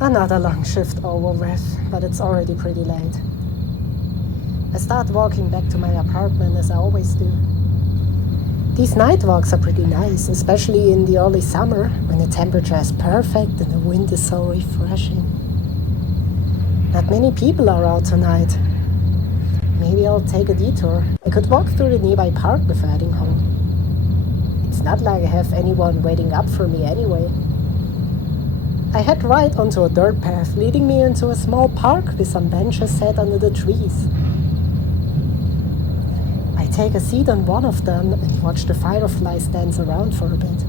Another long shift over with, but it's already pretty late. I start walking back to my apartment as I always do. These night walks are pretty nice, especially in the early summer when the temperature is perfect and the wind is so refreshing. Not many people are out tonight. Maybe I'll take a detour. I could walk through the nearby park before heading home. It's not like I have anyone waiting up for me anyway. I head right onto a dirt path leading me into a small park with some benches set under the trees. I take a seat on one of them and watch the fireflies dance around for a bit.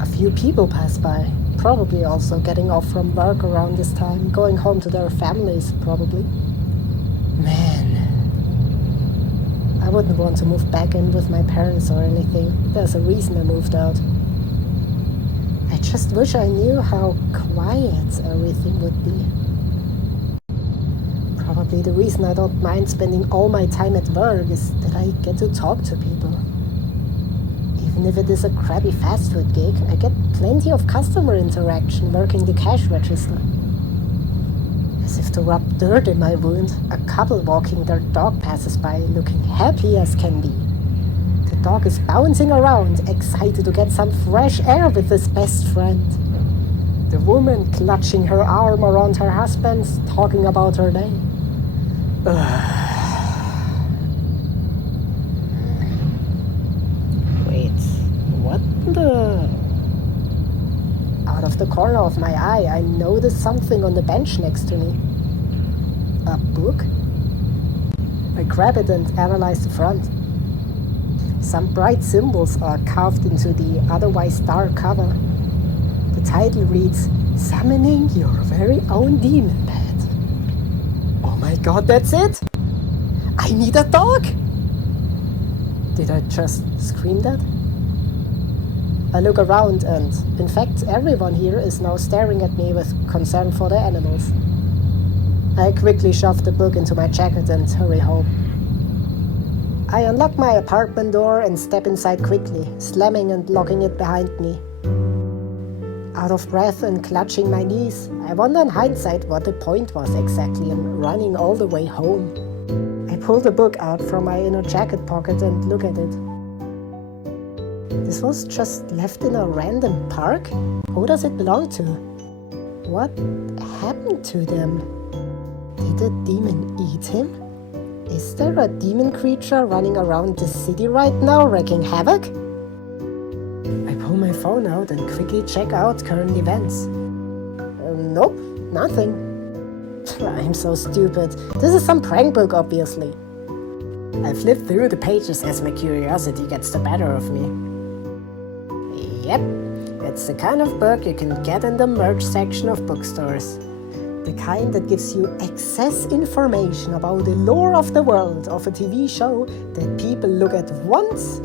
A few people pass by, probably also getting off from work around this time, going home to their families, probably. Man, I wouldn't want to move back in with my parents or anything. There's a reason I moved out. I just wish I knew how quiet everything would be. Probably the reason I don't mind spending all my time at work is that I get to talk to people. Even if it is a crappy fast food gig, I get plenty of customer interaction working the cash register. As if to rub dirt in my wound, a couple walking their dog passes by, looking happy as can be. The dog is bouncing around, excited to get some fresh air with his best friend. The woman clutching her arm around her husband, talking about her day. Wait, what the... Out of the corner of my eye, I notice something on the bench next to me. A book? I grab it and analyze the front. Some bright symbols are carved into the otherwise dark cover. The title reads, "Summoning Your Very Own Demon Pet." Oh my god, that's it! I need a dog! Did I just scream that? I look around and, in fact, everyone here is now staring at me with concern for the animals. I quickly shove the book into my jacket and hurry home. I unlock my apartment door and step inside quickly, slamming and locking it behind me. Out of breath and clutching my knees, I wonder in hindsight what the point was exactly in running all the way home. I pull the book out from my inner jacket pocket and look at it. This was just left in a random park? Who does it belong to? What happened to them? Did the demon eat him? Is there a demon creature running around the city right now wreaking havoc? I pull my phone out and quickly check out current events. Nope, nothing. I'm so stupid. This is some prank book, obviously. I flip through the pages as my curiosity gets the better of me. Yep, it's the kind of book you can get in the merch section of bookstores. The kind that gives you excess information about the lore of the world of a TV show that people look at once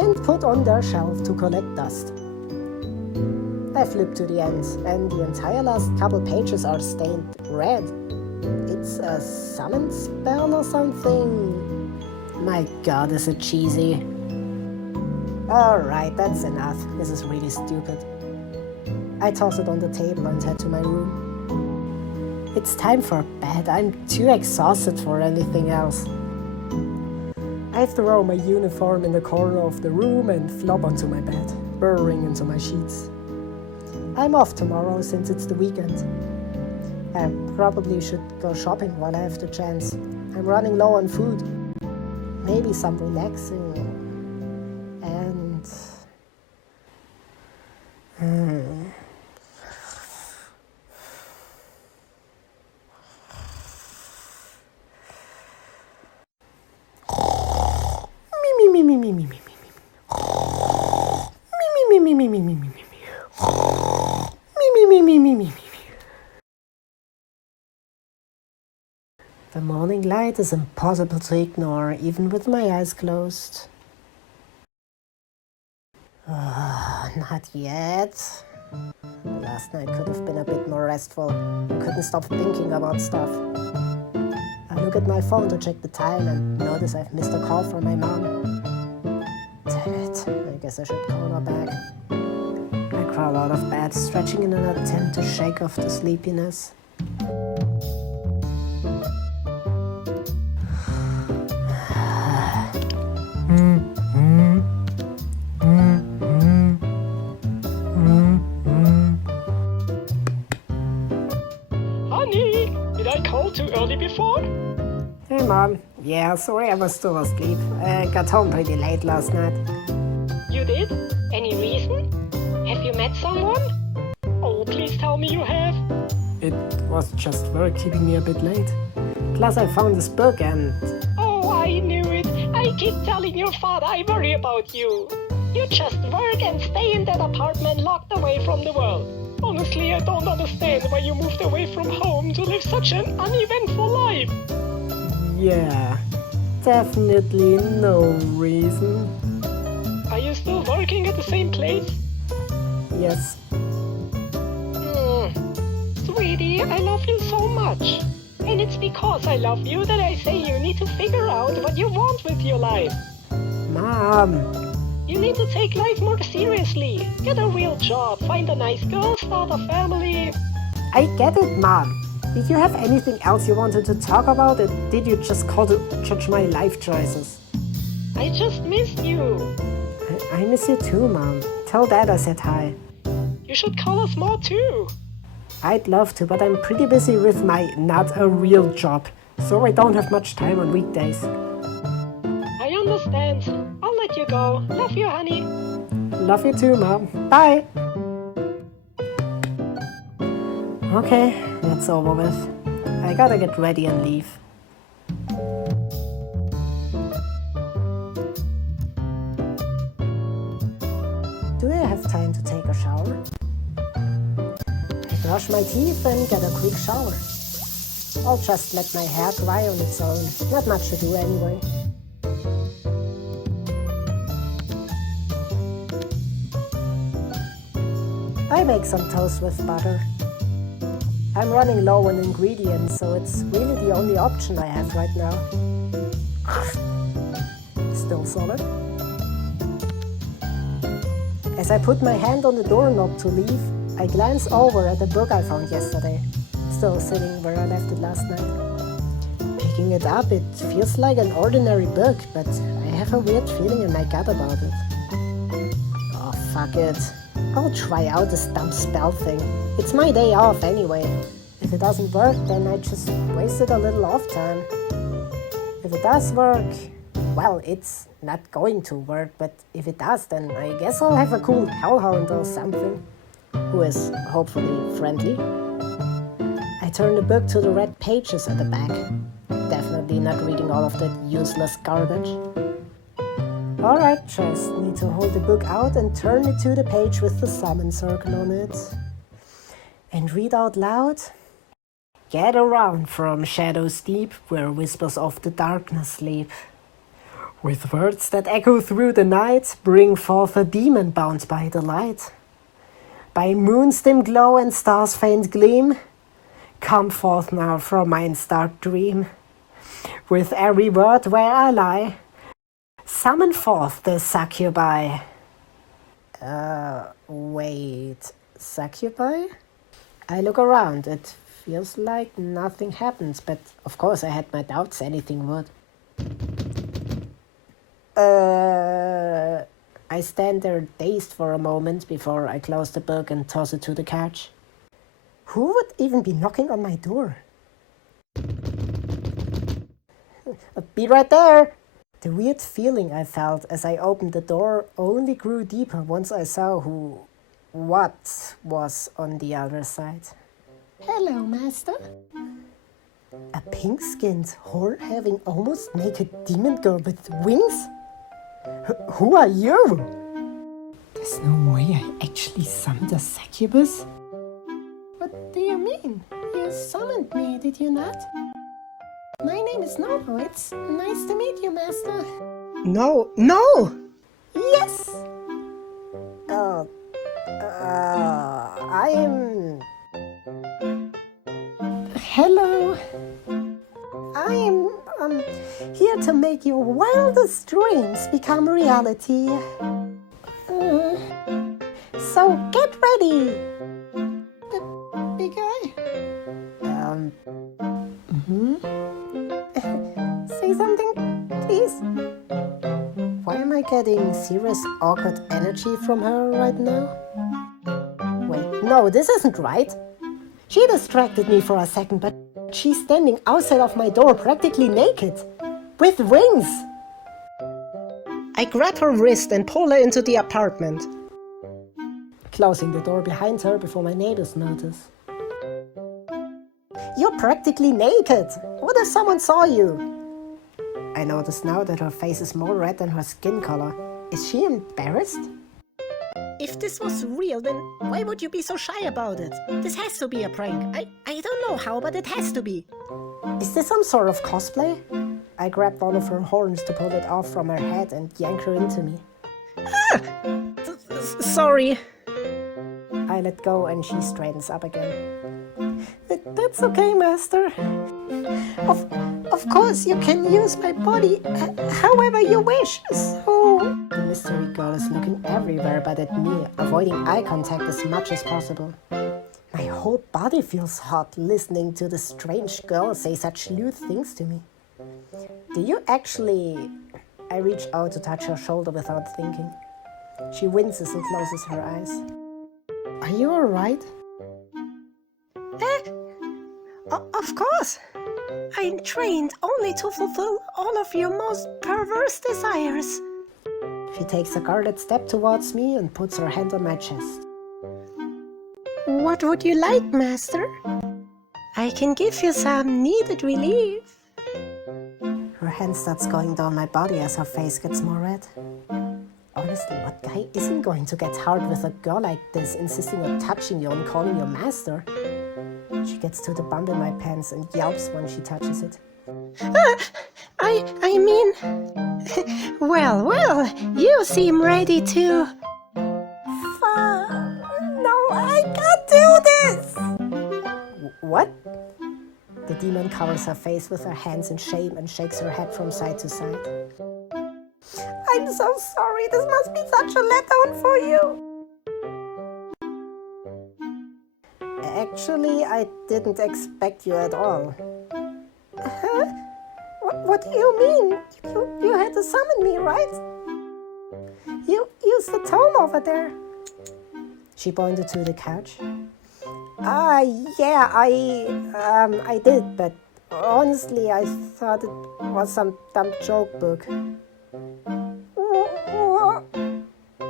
and put on their shelf to collect dust. I flip to the end, and the entire last couple pages are stained red. It's a summon spell or something? My god, is it cheesy. Alright, that's enough. This is really stupid. I toss it on the table and head to my room. It's time for bed. I'm too exhausted for anything else. I throw my uniform in the corner of the room and flop onto my bed, burrowing into my sheets. I'm off tomorrow since it's the weekend. I probably should go shopping while I have the chance. I'm running low on food. Maybe some relaxing and... The morning light is impossible to ignore, even with my eyes closed. Not yet. Last night could have been a bit more restful. Couldn't stop thinking about stuff. I look at my phone to check the time and notice I've missed a call from my mom. Damn it, I guess I should call her back. crawl out of bed, stretching in an attempt to shake off the sleepiness. Honey, did I call too early before? Hey Mom, yeah, sorry I was still asleep. I got home pretty late last night. You did? Any reason? Have you met someone? Oh, please tell me you have. It was just work keeping me a bit late. Plus I found this book and... Oh, I knew it. I keep telling your father I worry about you. You just work and stay in that apartment locked away from the world. Honestly, I don't understand why you moved away from home to live such an uneventful life. Yeah, definitely no reason. Are you still working at the same place? Yes. Sweetie, I love you so much. And it's because I love you that I say you need to figure out what you want with your life. Mom! You need to take life more seriously. Get a real job, find a nice girl, start a family. I get it, Mom. Did you have anything else you wanted to talk about, or did you just call to judge my life choices? I just missed you. I miss you too, Mom. Tell Dad I said hi. You should call us more too. I'd love to, but I'm pretty busy with my not a real job, so I don't have much time on weekdays. I understand. I'll let you go. Love you, honey. Love you too, Mom. Bye! Okay, that's over with. I gotta get ready and leave. Do I have time to take a shower? I brush my teeth and get a quick shower. I'll just let my hair dry on its own. Not much to do anyway. I make some toast with butter. I'm running low on ingredients, so it's really the only option I have right now. Still solid. As I put my hand on the doorknob to leave, I glance over at the book I found yesterday, still sitting where I left it last night. Picking it up, it feels like an ordinary book, but I have a weird feeling in my gut about it. Oh, fuck it. I'll try out this dumb spell thing. It's my day off anyway. If it doesn't work, then I just wasted a little off time. If it does work, well, it's not going to work, but if it does, then I guess I'll have a cool hellhound or something, who is hopefully friendly. I turn the book to the red pages at the back. Definitely not reading all of that useless garbage. Alright, just need to hold the book out and turn it to the page with the summon circle on it. And read out loud. Get around from shadows deep, where whispers of the darkness sleep. With words that echo through the night, bring forth a demon bound by the light. By moon's dim glow and stars' faint gleam, come forth now from mind's dark dream. With every word where I lie, summon forth the succubi. Wait, succubi? I look around. It feels like nothing happens, but of course I had my doubts anything would. I stand there dazed for a moment before I close the book and toss it to the couch. Who would even be knocking on my door? Be right there! The weird feeling I felt as I opened the door only grew deeper once I saw what was on the other side. Hello, Master. A pink-skinned, horror-having, almost naked demon girl with wings? Who are you? There's no way I actually summoned a succubus. What do you mean? You summoned me, did you not? My name is Nono. It's nice to meet you, Master. No! Yes! I'm... Hello. I'm here to make your wildest dreams become reality. So get kitty! The big guy? Say something, please. Why am I getting serious, awkward energy from her right now? Wait, no, this isn't right. She distracted me for a second, but she's standing outside of my door practically naked, with rings. I grab her wrist and pull her into the apartment, closing the door behind her before my neighbors notice. You're practically naked. What if someone saw you? I notice now that her face is more red than her skin color. Is she embarrassed? If this was real, then why would you be so shy about it? This has to be a prank. I don't know how, but it has to be. Is this some sort of cosplay? I grab one of her horns to pull it off from her head and yank her into me. Ah! Sorry. I let go and she straightens up again. That's okay, Master. Of course, you can use my body however you wish, so... The mystery girl is looking everywhere but at me, avoiding eye contact as much as possible. My whole body feels hot listening to the strange girl say such lewd things to me. Do you actually... I reach out to touch her shoulder without thinking. She winces and closes her eyes. Are you alright? Of course! I'm trained only to fulfill all of your most perverse desires. She takes a guarded step towards me and puts her hand on my chest. What would you like, Master? I can give you some needed relief. Her hand starts going down my body as her face gets more red. Honestly, what guy isn't going to get hard with a girl like this, insisting on touching you and calling you master? She gets to the bump in my pants and yelps when she touches it. I mean... Well, you seem ready to... No, I can't do this! What? The demon covers her face with her hands in shame and shakes her head from side to side. I'm so sorry, this must be such a letdown for you. Actually, I didn't expect you at all. Huh? What do you mean? You had to summon me, right? You used the tome over there. She pointed to the couch. Yeah, I did, but honestly, I thought it was some dumb joke book.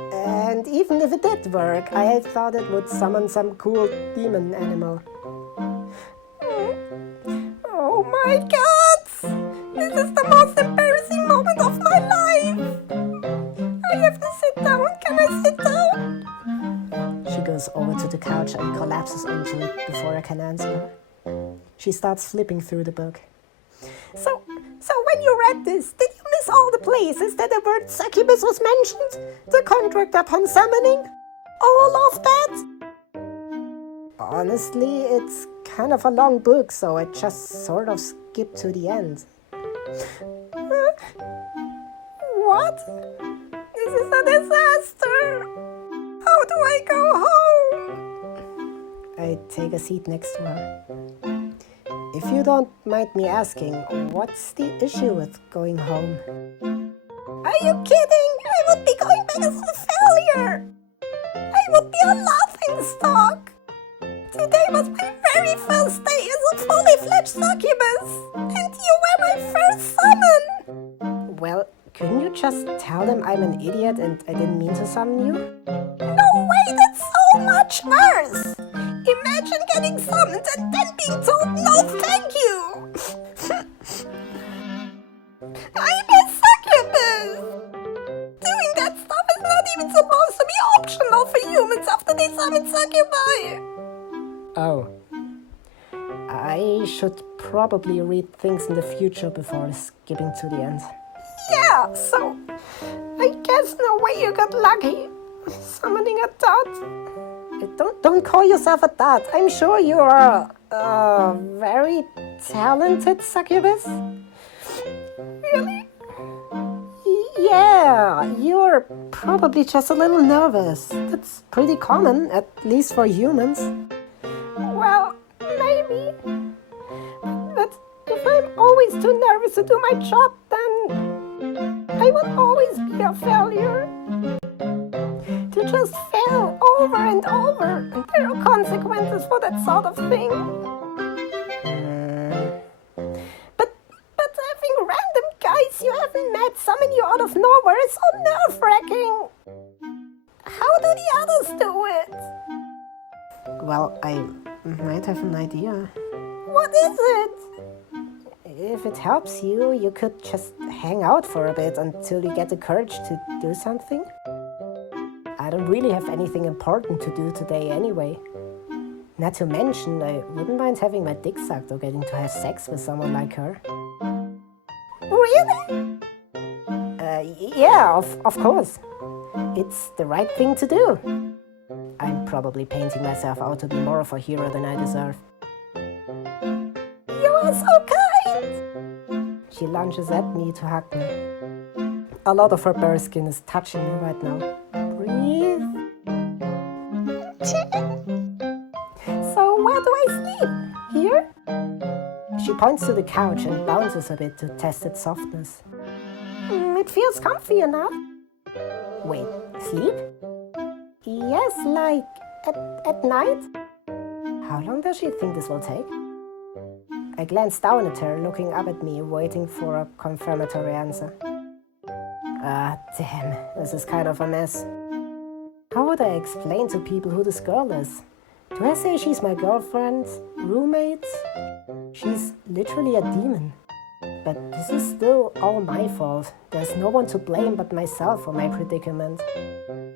And even if it did work, I thought it would summon some cool demon animal. Oh my god! This is the most embarrassing moment of my life! I have to sit down. Can I sit down? She goes over to the couch and collapses onto it before I can answer her. She starts flipping through the book. So when you read this, did you miss all the places that the word succubus was mentioned? The contract upon summoning? All of that? Honestly, it's kind of a long book, so I just sort of skipped to the end. What? This is a disaster! How do I go home? I take a seat next to her. If you don't mind me asking, what's the issue with going home? Are you kidding? I would be going back as a failure! I would be a laughingstock! Today was my very first day as a fully fledged succubus! And you were my first summon! Well, couldn't you just tell them I'm an idiot and I didn't mean to summon you? No way, that's so much worse! Imagine getting summoned and then being told no thank you! I'm a succubus! Doing that stuff is not even supposed to be optional for humans after they summon succubi! Oh. I should probably read things in the future before skipping to the end. Yeah, so I guess no way you got lucky. Summoning a dot. Don't call yourself a dot. I'm sure you are a very talented succubus. Really? Yeah, you're probably just a little nervous. That's pretty common, at least for humans. Well, maybe. But if I'm always too nervous to do my job, then I will always be a failure. To just fail over and over, and there are consequences for that sort of thing. But having random guys you haven't met summon you out of nowhere is so nerve-wracking. How do the others do it? Well, I might have an idea. What is it? If it helps you, you could just hang out for a bit until you get the courage to do something. I don't really have anything important to do today anyway. Not to mention, I wouldn't mind having my dick sucked or getting to have sex with someone like her. Really? Yeah, of course. It's the right thing to do. I'm probably painting myself out to be more of a hero than I deserve. You are so kind! She lunges at me to hug me. A lot of her bare skin is touching me right now. Breathe. So where do I sleep? Here? She points to the couch and bounces a bit to test its softness. It feels comfy enough. Wait, sleep? Yes, like at night? How long does she think this will take? I glance down at her, looking up at me, waiting for a confirmatory answer. Ah, damn, this is kind of a mess. How would I explain to people who this girl is? Do I say she's my girlfriend, roommate? She's literally a demon. But this is still all my fault. There's no one to blame but myself for my predicament.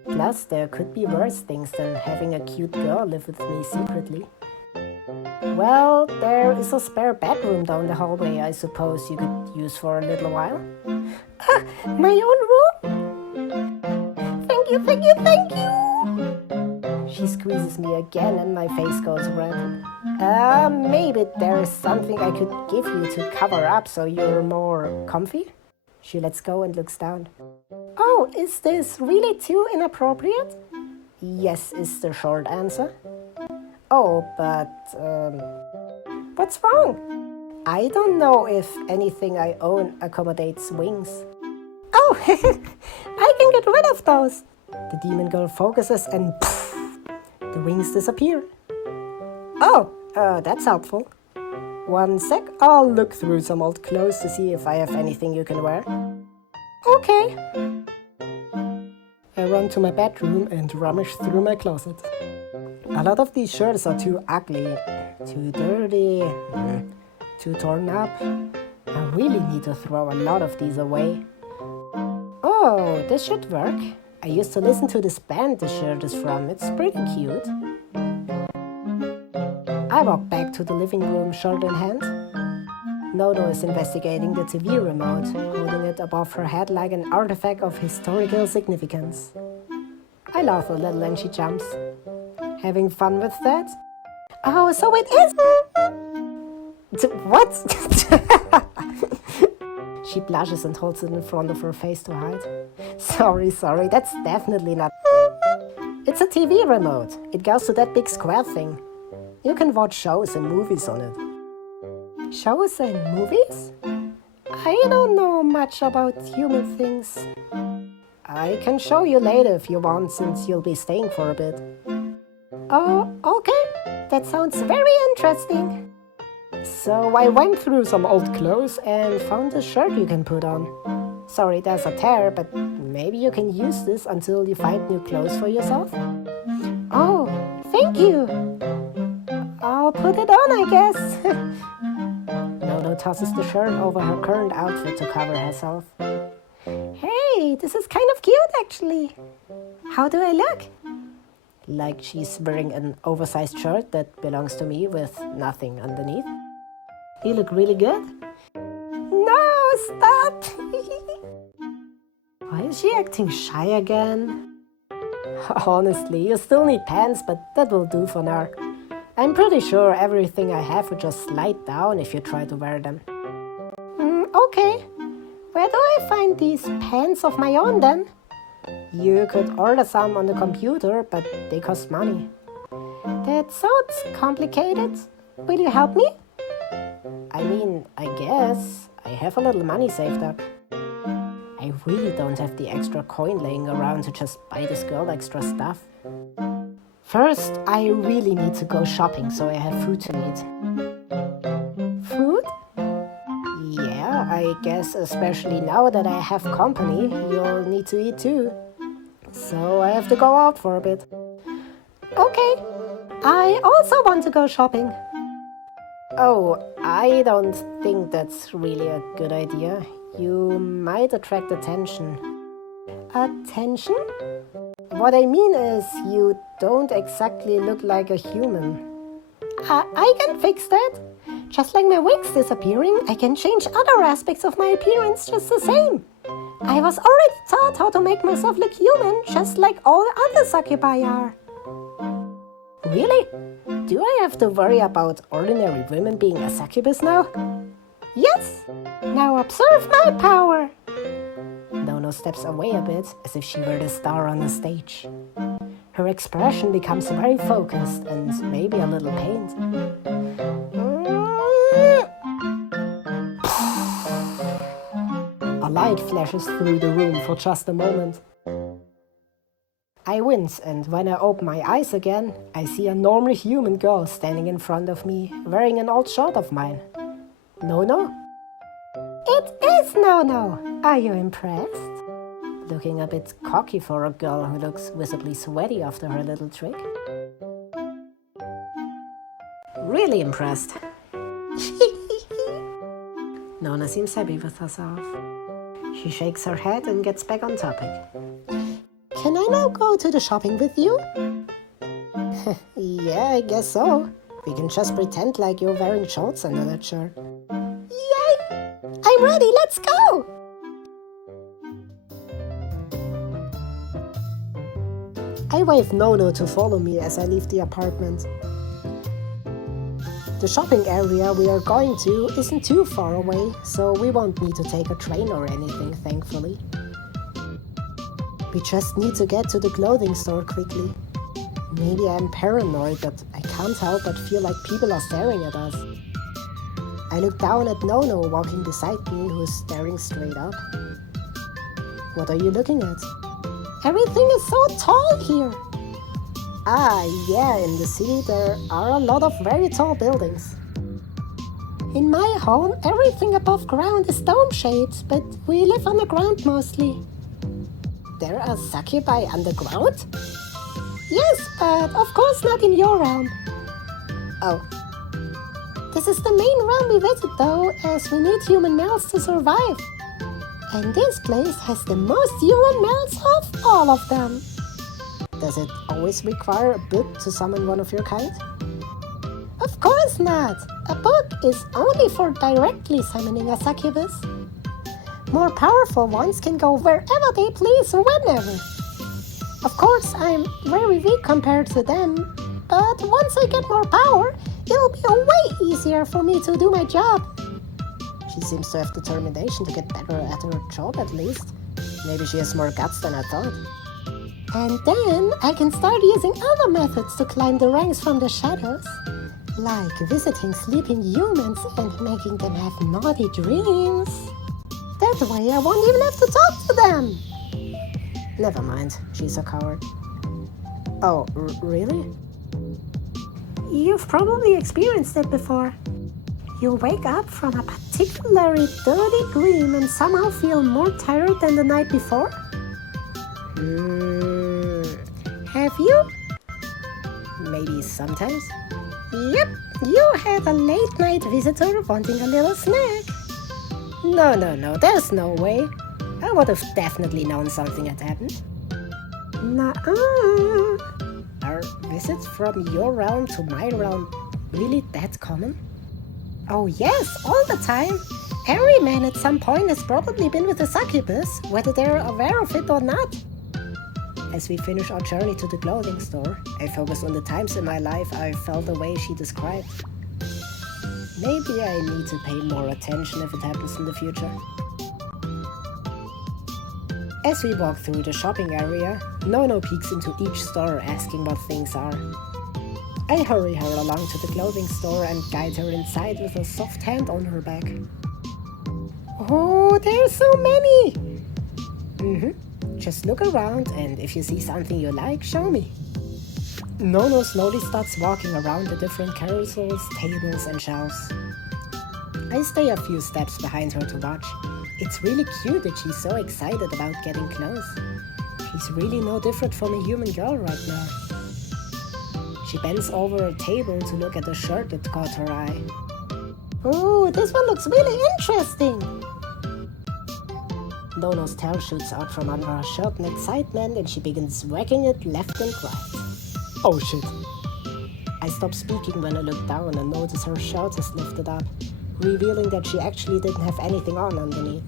Plus, there could be worse things than having a cute girl live with me secretly. Well, there is a spare bedroom down the hallway I suppose you could use for a little while. My own room? Thank you, thank you, thank you! She squeezes me again and my face goes red. Maybe there's something I could give you to cover up so you're more comfy? She lets go and looks down. Oh, is this really too inappropriate? Yes, is the short answer. Oh, but, what's wrong? I don't know if anything I own accommodates wings. Oh, I can get rid of those. The demon girl focuses and poof, the wings disappear. Oh, that's helpful. One sec, I'll look through some old clothes to see if I have anything you can wear. Okay. I run to my bedroom and rummage through my closet. A lot of these shirts are too ugly, too dirty, too torn up. I really need to throw a lot of these away. Oh, this should work. I used to listen to this band this shirt is from. It's pretty cute. I walk back to the living room, shirt in hand. Nono is investigating the TV remote, holding it above her head like an artifact of historical significance. I laugh a little and she jumps. Having fun with that? Oh, so it is... What? She blushes and holds it in front of her face to hide. Sorry, that's definitely not... It's a TV remote. It goes to that big square thing. You can watch shows and movies on it. Shows and movies? I don't know much about human things. I can show you later if you want, since you'll be staying for a bit. Oh, okay. That sounds very interesting. So I went through some old clothes and found a shirt you can put on. Sorry, there's a tear, but maybe you can use this until you find new clothes for yourself. Oh, thank you. I'll put it on, I guess. Nono tosses the shirt over her current outfit to cover herself. Hey, this is kind of cute, actually. How do I look? Like she's wearing an oversized shirt that belongs to me with nothing underneath. You look really good. No, stop! Why is she acting shy again? Honestly, you still need pants, but that will do for now. I'm pretty sure everything I have would just slide down if you try to wear them. Okay. Where do I find these pants of my own then? You could order some on the computer, but they cost money. That sounds complicated. Will you help me? I mean, I guess. I have a little money saved up. I really don't have the extra coin laying around to just buy this girl extra stuff. First, I really need to go shopping so I have food to eat. Food? Yeah, I guess especially now that I have company, you'll need to eat too. So I have to go out for a bit. Okay, I also want to go shopping. Oh, I don't think that's really a good idea. You might attract attention. Attention? What I mean is, you don't exactly look like a human. I can fix that. Just like my wig's disappearing, I can change other aspects of my appearance just the same. I was already taught how to make myself look human, just like all other succubi are. Really? Do I have to worry about ordinary women being a succubus now? Yes! Now observe my power! Nono steps away a bit, as if she were the star on the stage. Her expression becomes very focused and maybe a little pained. A light flashes through the room for just a moment. I wince, and when I open my eyes again, I see a normal human girl standing in front of me, wearing an old shirt of mine. Nono? It is Nono! Are you impressed? Looking a bit cocky for a girl who looks visibly sweaty after her little trick. Really impressed. Nono seems happy with herself. She shakes her head and gets back on topic. Can I now go to the shopping with you? Yeah, I guess so. We can just pretend like you're wearing shorts under that shirt. Yay! I'm ready, let's go! I wave Nono to follow me as I leave the apartment. The shopping area we are going to isn't too far away, so we won't need to take a train or anything, thankfully. We just need to get to the clothing store quickly. Maybe I'm paranoid, but I can't help but feel like people are staring at us. I look down at Nono walking beside me, who's staring straight up. What are you looking at? Everything is so tall here. Ah, yeah, in the city there are a lot of very tall buildings. In my home, everything above ground is dome-shaped, but we live underground mostly. There are succubi underground? Yes, but of course not in your realm. Oh. This is the main realm we visit though, as we need human males to survive. And this place has the most human males of all of them. Does it always require a book to summon one of your kind? Of course not. A book is only for directly summoning a succubus. More powerful ones can go wherever they please, whenever. Of course, I'm very weak compared to them, but once I get more power, it'll be way easier for me to do my job. She seems to have determination to get better at her job at least. Maybe she has more guts than I thought. And then I can start using other methods to climb the ranks from the shadows. Like visiting sleeping humans and making them have naughty dreams. That way I won't even have to talk to them. Never mind, she's a coward. Oh, really? You've probably experienced it before. You'll wake up from a particularly dirty dream and somehow feel more tired than the night before? Have you? Maybe sometimes. Yep, you had a late night visitor wanting a little snack. No, there's no way. I would have definitely known something had happened. Nuh-uh. Are visits from your realm to my realm really that common? Oh yes, all the time. Every man at some point has probably been with a succubus, whether they're aware of it or not. As we finish our journey to the clothing store, I focus on the times in my life I felt the way she described. Maybe I need to pay more attention if it happens in the future. As we walk through the shopping area, Nono peeks into each store asking what things are. I hurry her along to the clothing store and guide her inside with a soft hand on her back. Oh, there's so many! Just look around, and if you see something you like, show me. Nono slowly starts walking around the different carousels, tables, and shelves. I stay a few steps behind her to watch. It's really cute that she's so excited about getting clothes. She's really no different from a human girl right now. She bends over a table to look at a shirt that caught her eye. Oh, this one looks really interesting! Nono's tail shoots out from under her shirt in excitement and she begins wagging it left and right. Oh shit! I stop speaking when I look down and notice her shirt is lifted up, revealing that she actually didn't have anything on underneath.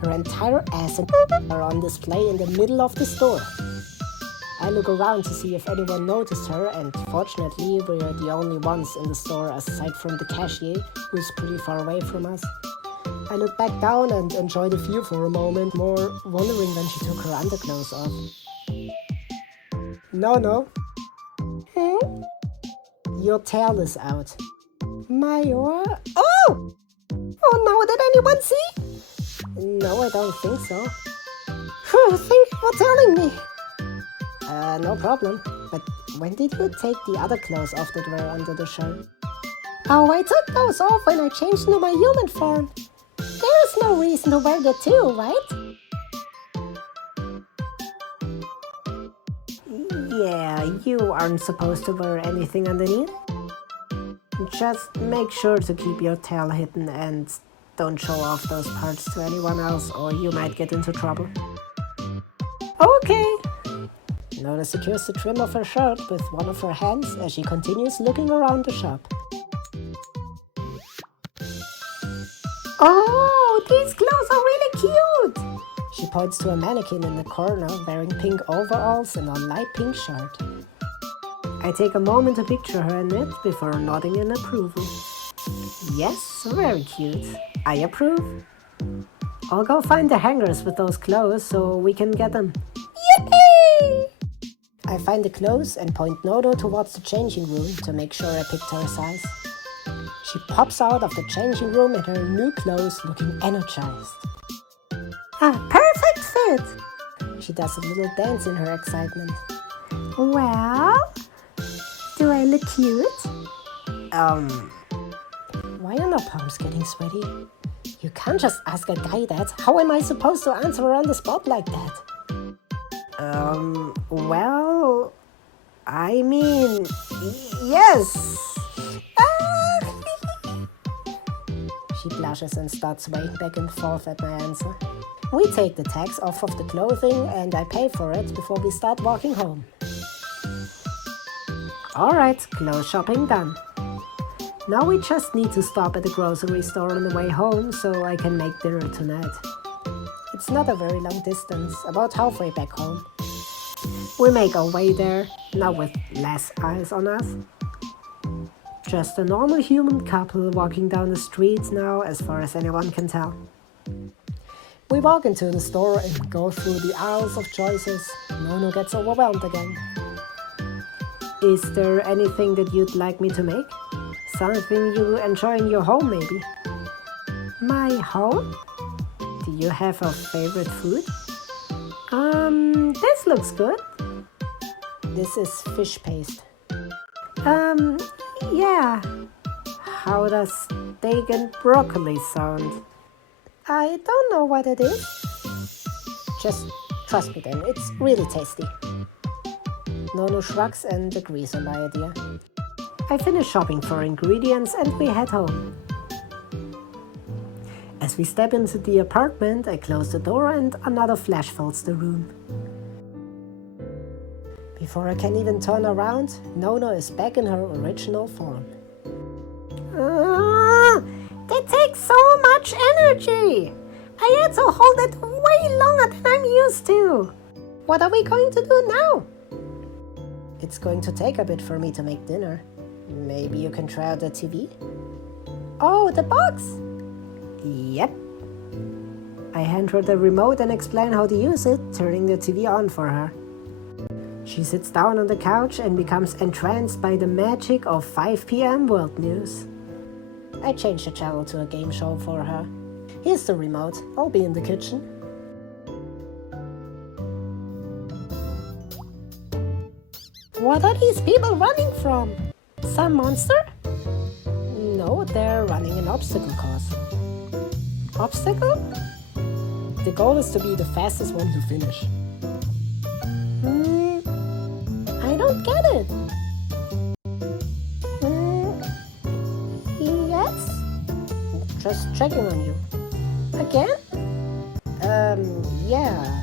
Her entire ass and are on display in the middle of the store. I look around to see if anyone noticed her, and fortunately we're the only ones in the store aside from the cashier, who's pretty far away from us. I look back down and enjoy the view for a moment, more wondering when she took her underclothes off. No. Your tail is out. My what? Oh! Oh no, did anyone see? No, I don't think so. Thank you for telling me. No problem. But when did you take the other clothes off that were under the shirt? Oh, I took those off when I changed into my human form. There's no reason to wear the two, right? Yeah, you aren't supposed to wear anything underneath. Just make sure to keep your tail hidden and don't show off those parts to anyone else or you might get into trouble. Okay. Nono secures the trim of her shirt with one of her hands as she continues looking around the shop. Oh, these clothes are really cute! She points to a mannequin in the corner wearing pink overalls and a light pink shirt. I take a moment to picture her in it before nodding in approval. Yes, very cute. I approve. I'll go find the hangers with those clothes so we can get them. Yippee! I find the clothes and point Nono towards the changing room to make sure I picked her size. She pops out of the changing room in her new clothes looking energized. Perfect fit! She does a little dance in her excitement. Well, do I look cute? Why are my palms getting sweaty? You can't just ask a guy that. How am I supposed to answer her on the spot like that? Well, I mean, yes. She blushes and starts swaying back and forth at my answer. We take the tags off of the clothing and I pay for it before we start walking home. Alright, clothes shopping done. Now we just need to stop at the grocery store on the way home so I can make dinner tonight. It's not a very long distance, about halfway back home. We make our way there, now with less eyes on us. Just a normal human couple walking down the streets now, as far as anyone can tell. We walk into the store and go through the aisles of choices. Nono gets overwhelmed again. Is there anything that you'd like me to make? Something you enjoy in your home, maybe? My home? Do you have a favorite food? This looks good. This is fish paste. Yeah. How does steak and broccoli sound? I don't know what it is. Just trust me then, it's really tasty. Nono shrugs and agrees on my idea. I finish shopping for ingredients and we head home. As we step into the apartment, I close the door and another flash fills the room. Before I can even turn around, Nono is back in her original form. That takes so much energy! I had to hold it way longer than I'm used to. What are we going to do now? It's going to take a bit for me to make dinner. Maybe you can try out the TV? Oh, the box! Yep. I hand her the remote and explain how to use it, turning the TV on for her. She sits down on the couch and becomes entranced by the magic of 5 p.m. world news. I change the channel to a game show for her. Here's the remote. I'll be in the kitchen. What are these people running from? Some monster? No, they're running an obstacle course. Obstacle? The goal is to be the fastest one to finish. I don't get it. Yes? Just checking on you. Again? Yeah.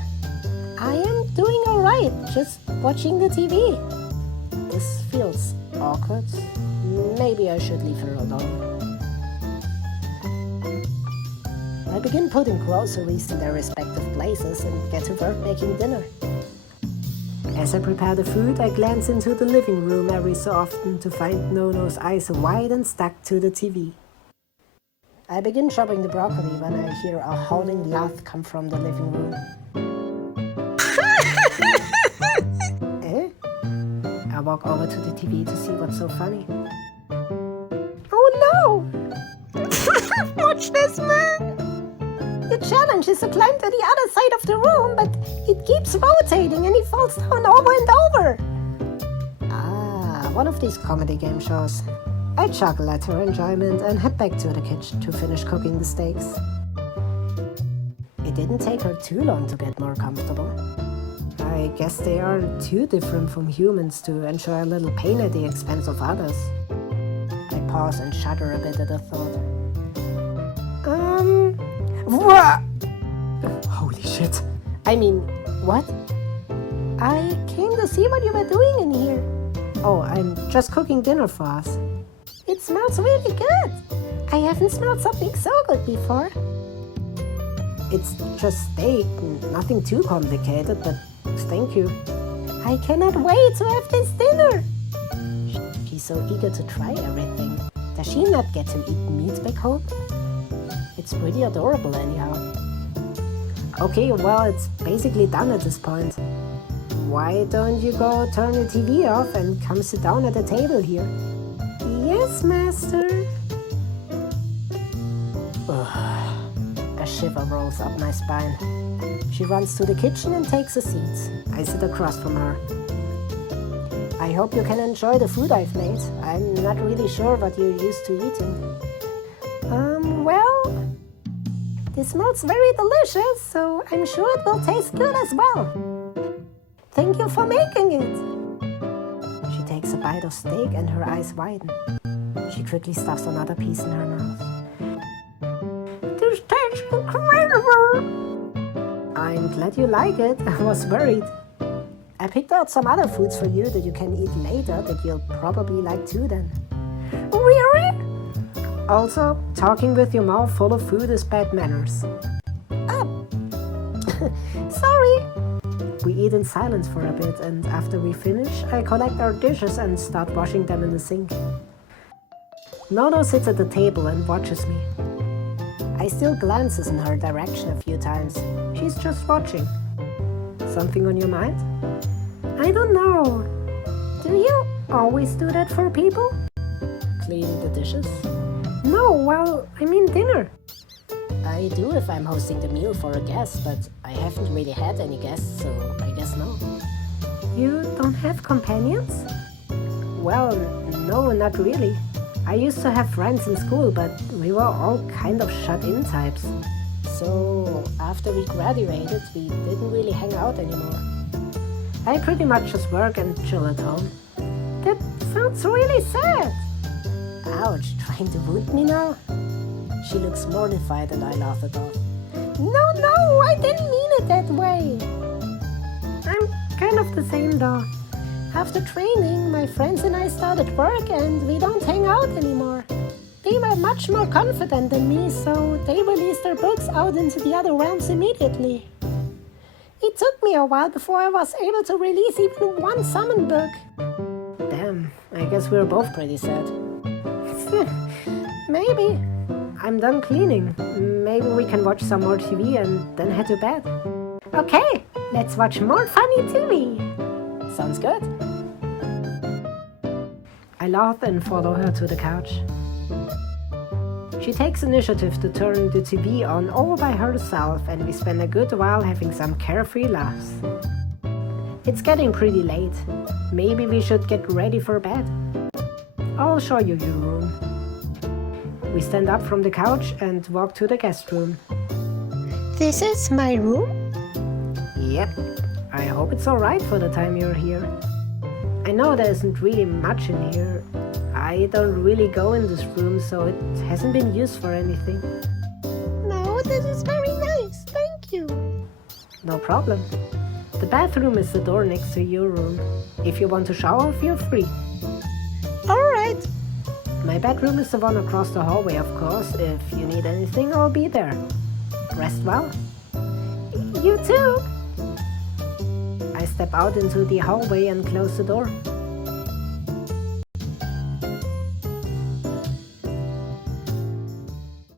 I am doing alright, just watching the TV. This feels awkward. Maybe I should leave her alone. I begin putting groceries in their respective places and get to work making dinner. As I prepare the food, I glance into the living room every so often to find Nono's eyes wide and stuck to the TV. I begin chopping the broccoli when I hear a howling laugh come from the living room. Eh? I walk over to the TV to see what's so funny. Oh no! Watch this, man! The challenge is to climb to the other side of the room, but it keeps rotating and he falls down over and over. Ah, one of these comedy game shows. I chuckle at her enjoyment and head back to the kitchen to finish cooking the steaks. It didn't take her too long to get more comfortable. I guess they aren't too different from humans to enjoy a little pain at the expense of others. I pause and shudder a bit at the thought. What? Holy shit. I mean, what? I came to see what you were doing in here. Oh, I'm just cooking dinner for us. It smells really good. I haven't smelled something so good before. It's just steak, nothing too complicated, but thank you. I cannot wait to have this dinner. She's so eager to try everything. Does she not get to eat meat back home? It's pretty adorable anyhow. Okay, well, it's basically done at this point. Why don't you go turn the TV off and come sit down at the table here? Yes, master. A shiver rolls up my spine. She runs to the kitchen and takes a seat. I sit across from her. I hope you can enjoy the food I've made. I'm not really sure what you're used to eating. Well, this smells very delicious, so I'm sure it will taste good as well. Thank you for making it. She takes a bite of steak and her eyes widen. She quickly stuffs another piece in her mouth. This tastes incredible! I'm glad you like it. I was worried. I picked out some other foods for you that you can eat later that you'll probably like too then. Really? Also, talking with your mouth full of food is bad manners. Oh. Sorry. We eat in silence for a bit, and after we finish, I collect our dishes and start washing them in the sink. Nono sits at the table and watches me. I still glances in her direction a few times. She's just watching. Something on your mind? I don't know. Do you always do that for people? Cleaning the dishes? No, well, I mean dinner. I do if I'm hosting the meal for a guest, but I haven't really had any guests, so I guess no. You don't have companions? Well, no, not really. I used to have friends in school, but we were all kind of shut-in types. So after we graduated, we didn't really hang out anymore. I pretty much just work and chill at home. That sounds really sad. Ouch, trying to wound me now? She looks mortified and I laugh it off. No, I didn't mean it that way. I'm kind of the same though. After training, my friends and I started work and we don't hang out anymore. They were much more confident than me, so they released their books out into the other realms immediately. It took me a while before I was able to release even one summon book. Damn, I guess we're both pretty sad. Maybe. I'm done cleaning. Maybe we can watch some more TV and then head to bed. Okay, let's watch more funny TV. Sounds good. I laugh and follow her to the couch. She takes initiative to turn the TV on all by herself, and we spend a good while having some carefree laughs. It's getting pretty late. Maybe we should get ready for bed. I'll show you your room. We stand up from the couch and walk to the guest room. This is my room? Yep, I hope it's alright for the time you're here. I know there isn't really much in here. I don't really go in this room, so it hasn't been used for anything. No, this is very nice, thank you. No problem. The bathroom is the door next to your room. If you want to shower, feel free. Alright. My bedroom is the one across the hallway, of course. If you need anything, I'll be there. Rest well. You too. I step out into the hallway and close the door.